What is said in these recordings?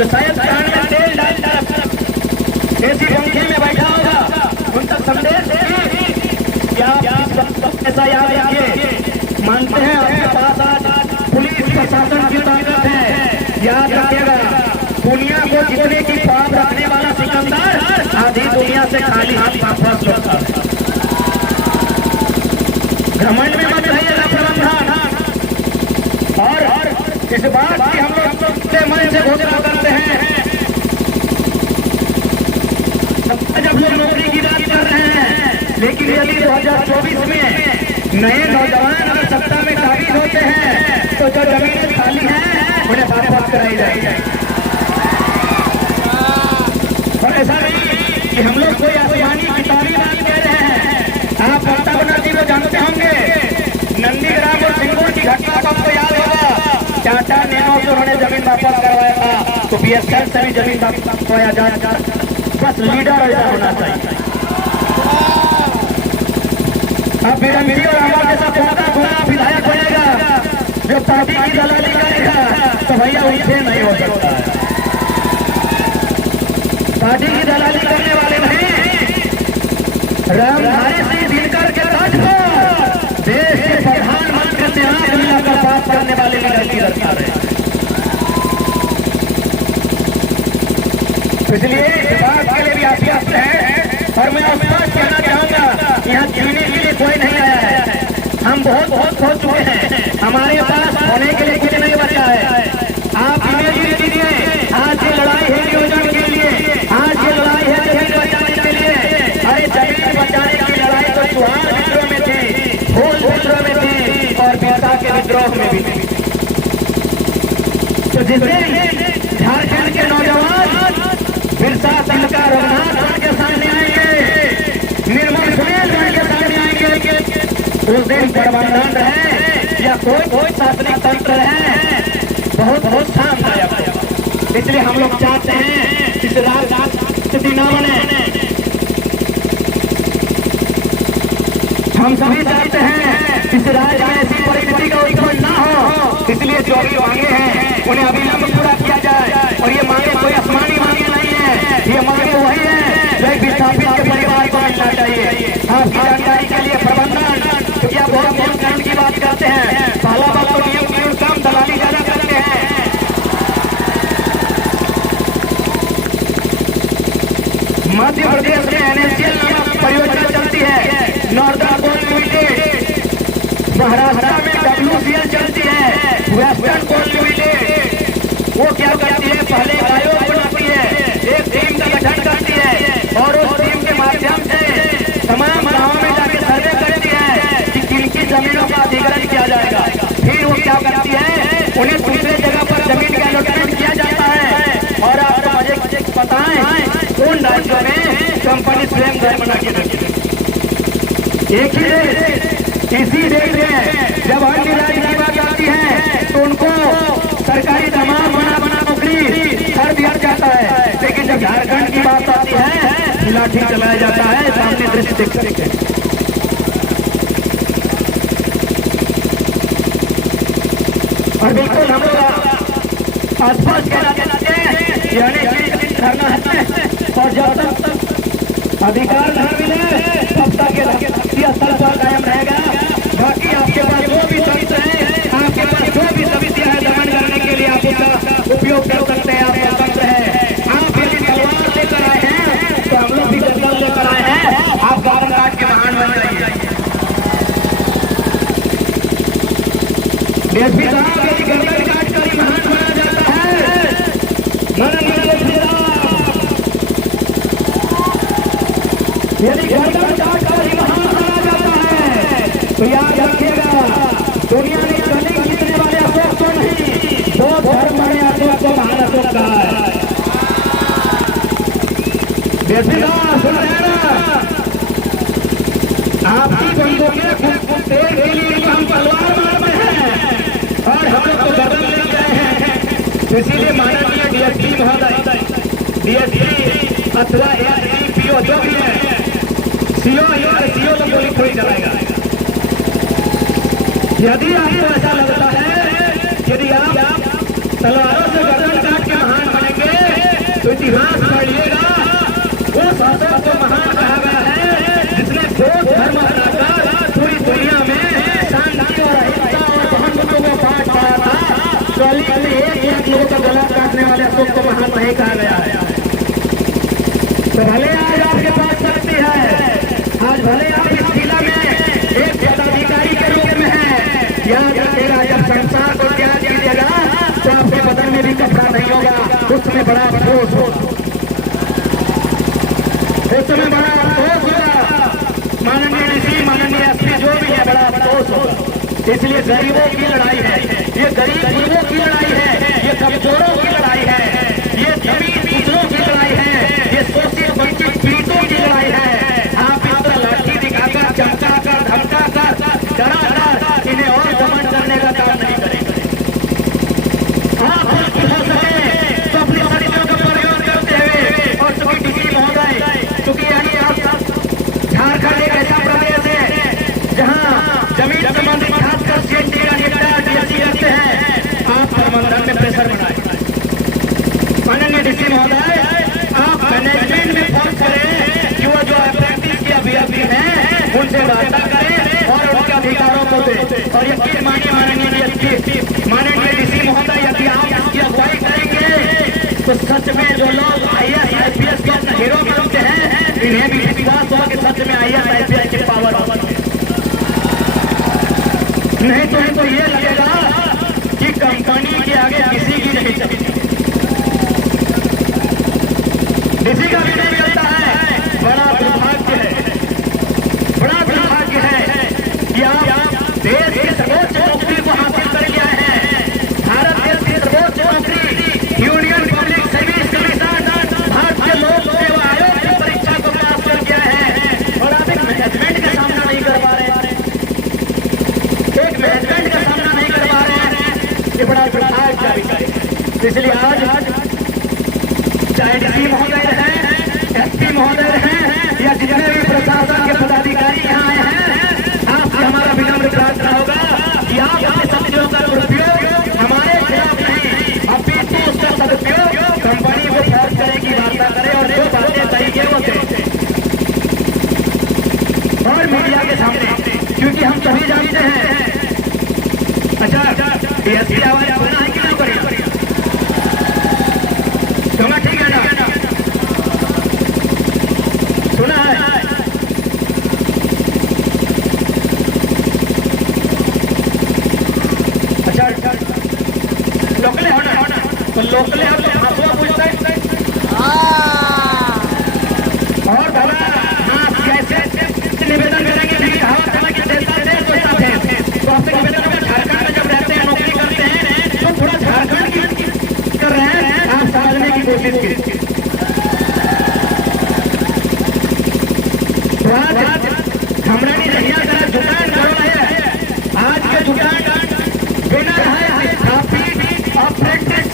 जो शायद कान में तेल डालकर ऐसी पंखे में बैठा होगा, उन तक संदेश क्या ऐसा याद रखिए। मानते हैं आपके पास आज पुलिस प्रशासन की ताकत है, याद रखिएगा दुनिया को जीतने की ख्वाब रखने वाला सिकंदर आधी दुनिया से खाली हाथ वापस लौटा। घमंड में मत रहिएगा प्रबंधन, और इस बात की हम लोग से मन से घोषणा करते हैं, जब लोग नौकरी की बात कर रहे हैं, लेकिन यदि 2024 में नए नौजवान अगर सत्ता में काबिज होते हैं तो जो जमीनें खाली हैं उन्हें वापस कराई जाएगी। और ऐसा नहीं कि हम लोग कोई आसमानी किताबी बात कह रहे हैं। आप ममता बनर्जी को जानते होंगे, नंदीग्राम और सिंगूर की घटना को आपको याद होगा। टाटा नैनो से उन्होंने जमीन वापस करवाया था, तो बीएसएल से भी जमीन वापस करवाया जाएगा। बस लीडर ऐसा होना चाहिए। अब मेरा मिली और हमारे जैसा थोड़ा विधायक बनेगा जो पार्टी की दलाली करेगा, तो भैया उनसे नहीं हो सकता है। पार्टी की दलाली करने वाले नहीं, रामधारी सिंह दिनकर के राज को देश के प्रधानमंत्री से हाथ मिलाकर बात करने वाले लीडर की रक्षा रहे। इसलिए इस बात के लिए भी आश्वस्त है, और मैं स्पष्ट कहना चाहूंगा यहाँ जीने के लिए कोई नहीं आया है। हम बहुत हो चुके हैं, हमारे पास होने के लिए कुछ नहीं बचा है। आप इमेजिन कीजिए, आज ये लड़ाई है नियोजन के लिए, आज ये लड़ाई है जमीन बचाने के लिए। अरे जमीन बचाने की लड़ाई तो चुहार विद्रोह में थी, फूल विद्रोह में थी, और बिरसा के विद्रोह में भी थी। तो जिस दिन झारखंड के नौजवान बिरसा तिलका रघुनाथ के सामने आएंगे, निर्मल सुनील के सामने आएंगे, उस दिन गठबंधन रहे या कोई शासनिक तंत्र रहे, बहुत शानदायक होगा। इसलिए हम लोग चाहते हैं इस स्थिति न बने। हम सभी चाहते हैं इस राज्य में ऐसी परिस्थिति का उत्पन्न न हो। इसलिए जो भी मांगे हैं उन्हें अविलंब पूरा किया जाए, और ये मांगे कोई आसमानी मांगे नहीं है, ये मांगे वही है जो एक विस्थापित के परिवार को मिलना चाहिए। आपकी जानकारी के लिए प्रबंधन, क्योंकि आप बहुत नियम कानून की बात करते हैं, पहला बात तो नियम कानून कम दलाली ज्यादा करते हैं। मध्य प्रदेश में NSCL नामक परियोजना चलती है, नॉर्दर्न कोल लिमिटेड। महाराष्ट्र में WCL चलती है, वेस्टर्न कोल लिमिटेड। वो क्या करती है, पहले एक आयोग बनाती है, एक टीम का गठन करती है, और उस टीम के माध्यम से तमाम गाँवों में जाके सर्वे करती है कि किन जमीनों का अधिग्रहण किया जाएगा। फिर वो क्या करती है, उन्हें दूसरे जगह पर जमीन का अलॉटमेंट किया जाता है। और आपको मुझे बताएं उन राज्यों में कंपनी स्वयं घर बना के रखी। एक ही देश, इसी देश में जब अन्य राज्य की बात आती है तो उनको सरकारी तमाम बना नौकरी कर दिया जाता है, लेकिन जब झारखंड की बात आती है लाठी चलाया जाता है। सामने दृश्य देख सकते हैं। और बिल्कुल हम लोग स्पष्ट कहना चाहते हैं, धरना है, और जब तक अधिकार न मिले तब तक ये स्तर पर कायम रहेगा। बाकी आपके पास जो भी तंत्र है, आपके पास जो भी समितियां है दमन करने के लिए, आप उसका उपयोग कर सकते हैं। आपका तंत्र है, आप यदि तलवार लेकर आए हैं तो हम लोग भी गद्दल लेकर आए हैं। आप गाँव काट के महान बन जाइए। डीएसपी साहब, यदि गद्दल काट कर महान बना जाता है, यदि गर्दन काटकर ही महान बना जाता है, तो याद रखिएगा दुनिया में कलिंग जीतने वाले अशोक तो नहीं, दो धर्म बने अशोक को महान अशोक कहा है। सुन रहे हैं ना, आपकी बंदूकें तेल के लिए हम तलवार मार रहे हैं, और हम लोग तो गर्दन ले गए हैं। इसीलिए माननीय डीएसपी महोदय, डीएसपी अथवा एसडीपीओ जो भी है, सीओ तो गोली थोड़ी चलाएगा। यदि आपको ऐसा लगता है, यदि आप तलवारों से गर्दन काट के महान बनेंगे इतिहास पढ़िएगा, उस अशोक को महान कहा गया है जिसने बौद्ध धर्म अपनाकर पूरी दुनिया में शांति और अहिंसा और बहन को पाठ पढ़ा था। कली में एक लोगों का गला काटने वाले अशोक को महान नहीं कहा गया है। तो भले आज आपके पास शक्ति है, आज भले आप इस जिला में एक पदाधिकारी के रूप में है, याद रखिएगा जब संसार को त्याग दीजिएगा तो आपके बदन में भी कपड़ा नहीं होगा, उसमें बड़ा अफसोस होगा, उसमें बड़ा अफसोस होगा। माननीय डीसी, माननीय एसपी जो भी है, बड़ा अफसोस होगा। इसलिए गरीबों की लड़ाई है, ये गरीब लोगों की लड़ाई है, ये कमजोरों की लड़ाई है, ये जमीन पूजनों की लड़ाई है, ये शोषित वंचित पीड़ितों की लड़ाई है। आप इस तरह लाठी दिखाकर, चमकाकर, धमकाकर, डराकर इन्हें और दमन करने का काम नहीं करेंगे। आप हो सके तो अपनी शक्तियों का प्रयोग करते हुए, और चूंकि डीसी महोदय, चूंकि यानी आप झारखंड एक ऐसा प्रदेश है जहाँ जमीन संबंधी खासकर सीएनटी का निपटारा डीएससी करते हैं, आप प्रबंधन में प्रेशर बनाए। माननीय डीसी महोदय, आप मैनेजमेंट में फोर्स करें कि वो जो अप्रेंटिस के अभ्यर्थी हैं उनसे वार्ता करें और उनके अधिकारों को दें। और यकीन मानिए माननीय डीएसपी, माननीय डीसी महोदय, यदि आप इसकी अगुवाई करेंगे तो सच में जो लोग आईएएस आईपीएस के अपना हीरो मानते हैं, इन्हें भी विश्वास होगा कि सच में आईएएस आईपीएस की पावर होगी। नहीं तो इनको ये लगेगा कि कंपनी के आगे किसी की नहीं चलती, किसी का भी नहीं चलता है। बड़ा दुर्भाग्य है, बड़ा दुर्भाग्य है कि आप देश की सर्वोच्च नौकरी को हासिल करके आए हैं। भारत देश की सर्वोच्च नौकरी यूनियन पब्लिक सर्विस कमीशन, भारतीय लोक सेवा आयोग की परीक्षा को पास करके आए हैं, और आप एक मैनेजमेंट का सामना नहीं कर पा रहे हैं, एक मैनेजमेंट का सामना नहीं कर पा रहे हैं। ये बड़ा दुर्भाग्य है। इसलिए आज चाहे डीसी महोदय हैं, एसपी महोदय हैं, या जितने भी प्रशासन के पदाधिकारी यहाँ आए हैं, आपसे हमारा विनम्र प्रार्थना होगा कि आप अपने शक्तियों का दुरुपयोग हमारे खिलाफ नहीं, अपितु उसका सदुपयोग कंपनी को फोर्स करे की वार्ता करे, और जो बातें सही है वो कहे और मीडिया के सामने, क्योंकि हम सभी जानते हैं। अच्छा, डीएसपी आवाज सुना है कि नहीं करेगा? सुना, ठीक है ना? सुना है? अच्छा, लोकले हो ना? तो लोकले हो तो फासला पूछता है और बाबा हाँ कैसे निवेदन करेंगे? नहीं हाँ समय की देता है तो ऐसा है, तो आपसे निवेदन होगा, झारखंड में जब रहते हैं, नौकरी करते हैं, तो थोड़ा झारखंड की कर रहे हैं, आप समझने की कोशिश कीजिए। तो आज घमरानी रहिया का जुटान करो है, आज के जुटान बिना है स्थापित अप्रेंटिस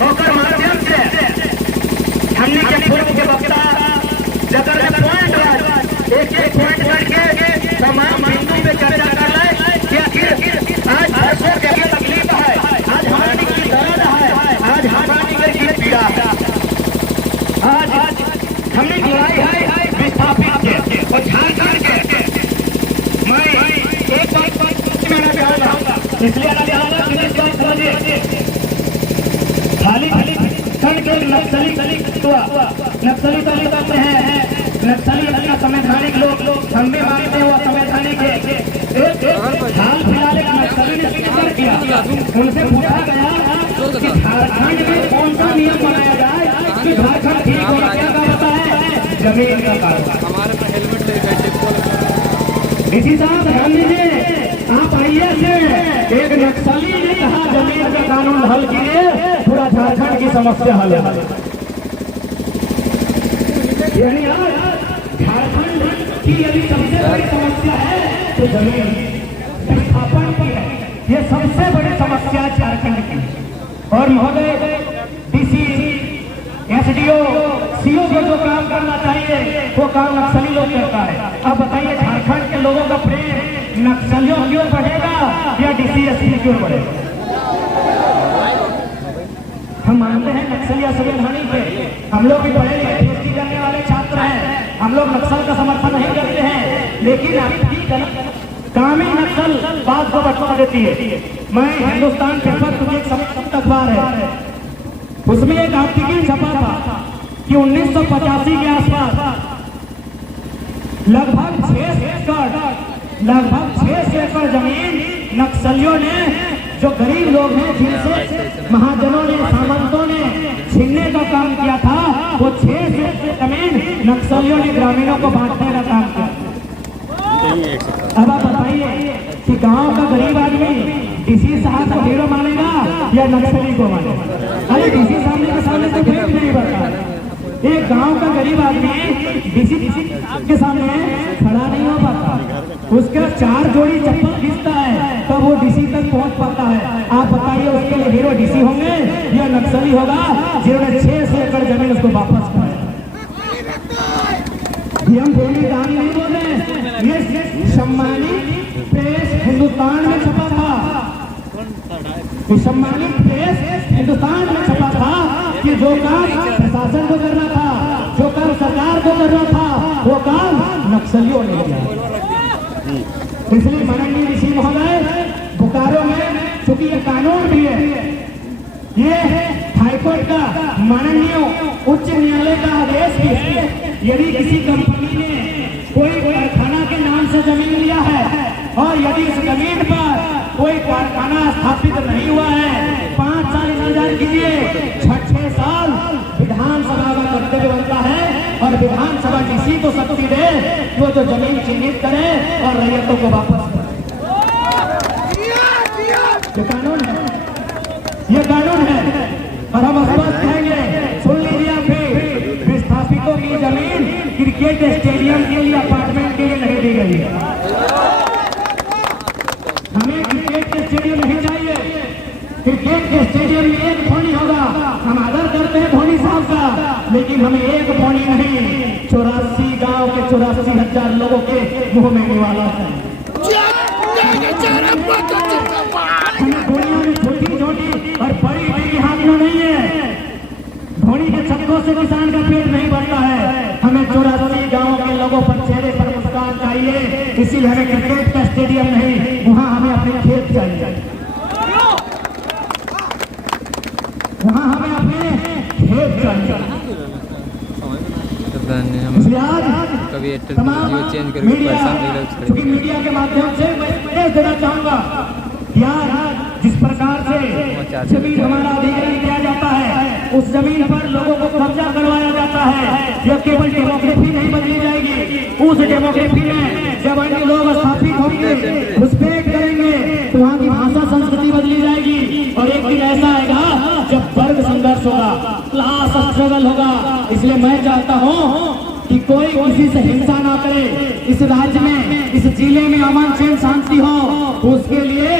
होकर माध्यम से हमने के पूर्व के वक्ता जगह में पॉइंट एक एक पॉइंट करके तमाम बिंदु पे चर्चा कर रहे कि आखिर आज वर्षों के लिए तकलीफ है, आज हमारी की दर्द है, आज हमारी की पीड़ा है, आज हमने लड़ाई है विस्थापित के और झारखंड के। मैं एक बात मेरा ध्यान रखूंगा, इसलिए खाली खंड के नक्सली नक्सली दल करते हैं, नक्सली अपना संवैधानिक लोग हम भी मानते हैं, वो संवैधानिक है। हाल फिलहाल एक नक्सली ने स्वीकार किया, उनसे पूछा गया कि झारखंड में कौन सा नियम बनाया जाए कि झारखंड ठीक हो, क्या कहता है? जमीन का कारोबार। हमारे पे हेलमेट डीसी साहब ध्यान दीजिए, आप आइए से एक नक्सली ने कहा जमीन का कानून हल किए, पूरा झारखंड की समस्या हल है। यानी झारखंड की यदि सबसे बड़ी समस्या है तो जमीन विस्थापन की है, ये सबसे बड़ी समस्या है झारखंड की। और महोदय डीसी, एसडीओ, सीओ को जो काम करना चाहिए वो काम नक्सली लोग करता है। अब बताइए झारखंड के लोगों का प्रेम नक्सलियों की ओर बढ़ेगा या डीसी एसपी की ओर बढ़ेगा? हम मानते हैं नक्सल या संवैधानिक पे, हम लोग भी पढ़े लिखे PhD करने वाले छात्र हैं, हम लोग नक्सल का समर्थन नहीं करते हैं, लेकिन आपकी कामी नक्सल बात को बटवा देती है। मैं हिंदुस्तान पेपर तुझे एक समय अखबार है, उसमें एक आर्टिकल छपा था कि 1985 के आसपास लगभग 600 एकड़ जमीन नक्सलियों ने, जो गरीब लोग हैं जिनसे महाजनों ने, सामंतों ने छीनने का काम किया था, वो 600 एकड़ जमीन नक्सलियों ने ग्रामीणों को बांटने का काम किया। अब आप बताइए कि गांव का गरीब आदमी डीसी साहब को हीरो मानेगा या नक्सली को मानेगा? अरे डीसी सामने के सामने तो कोई भी नहीं बढ़ता। एक गांव का गरीब आदमी डीसी के सामने खड़ा नहीं हो पाता, उसका 4 जोड़ी चप्पल खींचता है तब वो डीसी तक पहुंच पाता है। आप बताइए उसके लिए हीरो डीसी होंगे या नक्सली होगा जिन्होंने 600 एकड़ जमीन उसको वापस कराया? हम भूमि दान नहीं बोल रहे, ये सम्मानित प्रेस हिंदुस्तान में छपा था, सम्मानित प्रेस हिंदुस्तान में छपा था कि जो काम प्रशासन को करना था, जो काम सरकार को करना था, वो काम नक्सलियों ने किया। इसलिए माननीय ऋषि महोदय, बोकारो में चूंकि ये कानून भी है, ये हाईकोर्ट का माननीय उच्च न्यायालय का आदेश भी है, यदि किसी कंपनी ने कोई कारखाना के नाम से जमीन लिया है और यदि इस जमीन पर कोई कारखाना स्थापित नहीं हुआ है, 5 साल इंतजार कीजिए, 6 साल विधानसभा का कर्तव्य बनता है और विधानसभा किसी को शक्ति दे वो जो जमीन चिन्हित करे और रैयतों को वापस करे। ये कानून है, ये कानून है। और हम स्पष्ट कहेंगे, सुन लीजिए, आप भी विस्थापितों की जमीन क्रिकेट स्टेडियम के लिए, अपार्टमेंट के लिए नहीं दी गई है। हमें क्रिकेट के स्टेडियम नहीं चाहिए। क्रिकेट के स्टेडियम में एक धोनी होगा, हम आदर करते हैं धोनी साहब का, लेकिन हमें एक धोनी नहीं, 84 गांव के 84,000 लोगों के मुंह में निवाला है। दुनिया में छोटी छोटी और बड़ी बड़ी हाथियां नहीं है। धोनी के छक्कों से किसान का पेट नहीं भरता है। हमें 84 गांव के लोगों पर चेहरे पर मुस्कान चाहिए, इसीलिए हमें क्रिकेट का स्टेडियम नहीं, वहां हमें अपने खेत चाहिए, वहां हमें अपने खेत चाहिए। इसलिए आज तमाम मीडिया के माध्यम से मैं संदेश देना चाहूंगा, यार जिस प्रकार से जमीन हमारा अधिग्रहण किया जाता है, उस जमीन पर लोगों को कब्जा करवाया जाता है। यह केवल डेमोक्रेसी नहीं बदली जाएगी, उस डेमोक्रेसी में जब अन्य लोग स्थापित होंगे, घुसपैठ करेंगे, तो वहाँ की भाषा संस्कृति बदली जाएगी और एक दिन ऐसा आएगा जब वर्ग संघर्ष होगा, क्लास स्ट्रगल होगा। इसलिए मैं चाहता हूँ कि कोई किसी से हिंसा ना करे, इस राज्य में, इस जिले में अमन चैन शांति हो, उसके लिए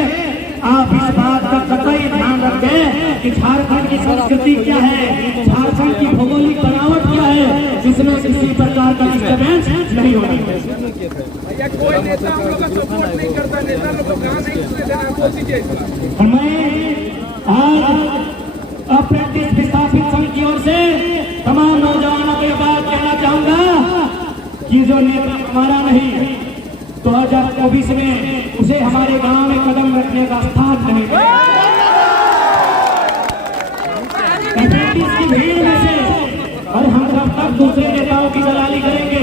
आप इस बात का कतई ध्यान रखें कि झारखंड की संस्कृति क्या है, झारखंड की भौगोलिक बनावट क्या है, जिसमें किसी प्रकार का डिस्टर्बेंस नहीं होगी। कोई नेता हम लोग का सपोर्ट नहीं करता, नेता लोग को कहाँ नहीं घुसने देना, कोशिश। मैं आज अप्रेंटिस विस्थापित संघ की ओर से तमाम नौजवानों को यह बात कहना चाहूंगा कि जो नेता हमारा नहीं, 2024 में उसे हमारे गांव में कदम रखने का स्थान नहीं मिलेगा। अप्रेंटिस की भीड़ में से और हम जब तक दूसरे नेताओं की दलाली करेंगे,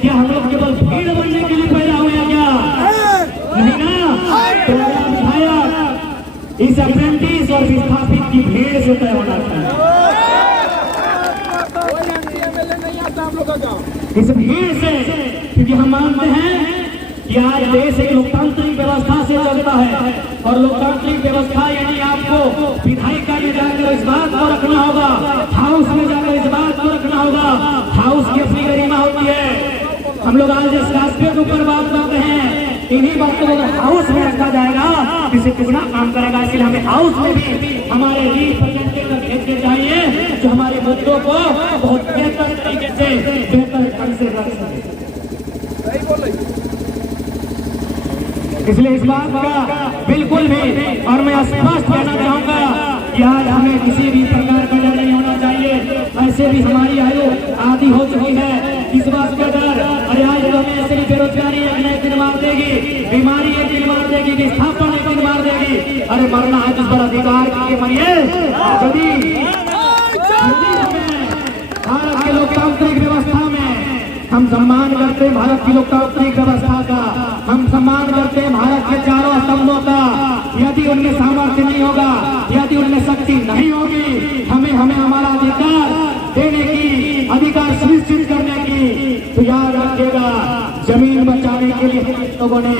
क्या हम लोग केवल भीड़ बनने के लिए पैदा हुए हैं क्या? नहीं ना। तो विधायक इस अप्रेंटिस और विस्थापित की भीड़ से तय होना चाहिए। इस भीड़ से, क्योंकि हम मानते हैं कि आज देश एक लोकतांत्रिक व्यवस्था से चलता है और लोकतांत्रिक व्यवस्था यानी आपको विधायिका में जाकर इस बात को रखना होगा, हाउस में जाकर इस बात को रखना होगा, हाउस की अपनी गरिमा होती है। हम लोग आज इस रास्ते के ऊपर बात करते हैं, इन्हीं बातों को अगर हाउस में रखा जाएगा किसी कितना काम करेगा। इसलिए हमें हाउस में भी हमारे रिप्रेजेंटेटिव भेजने चाहिए जो हमारे मुद्दों को बहुत बेहतर तरीके से, बेहतर ढंग से रख सके। इसलिए इस बात का बिल्कुल भी, और मैं स्पष्ट कहना चाहूंगा कि आज हमें किसी भी प्रकार का वैसे भी हमारी आयु आधी हो चुकी है, इस बात का डर, अरे आज तो हमें ऐसे भी बेरोजगारी एक दिन मार देगी, बीमारी एक दिन मार देगी, विस्थापन एक दिन मार देगी। अरे मरना है जिस पर अधिकार के मरिए। यदि भारत के लोकतांत्रिक व्यवस्था में हम सम्मान करते हैं, भारत की लोकतांत्रिक व्यवस्था का हम सम्मान करते हैं, भारत के चारों स्तंभों का, यदि उनमें सामर्थ्य नहीं होगा, यदि उनमें शक्ति नहीं होगी हमें हमारा अधिकार देने की, अधिकार सुनिश्चित करने की, तो याद रखिएगा जमीन बचाने के लिए हम लोगों ने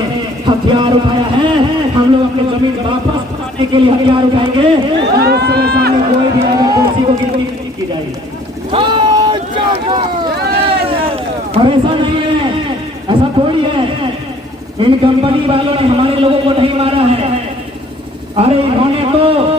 हथियार उठाया है, हम लोग अपनी जमीन वापस पाने के लिए हथियार उठाएंगे और उसके सामने कोई भी अगर कुर्सी को गिनती की जाएगी। और ऐसा नहीं है, ऐसा थोड़ी है इन कंपनी वालों ने हमारे लोगों को नहीं मारा है, अरे इन्होंने तो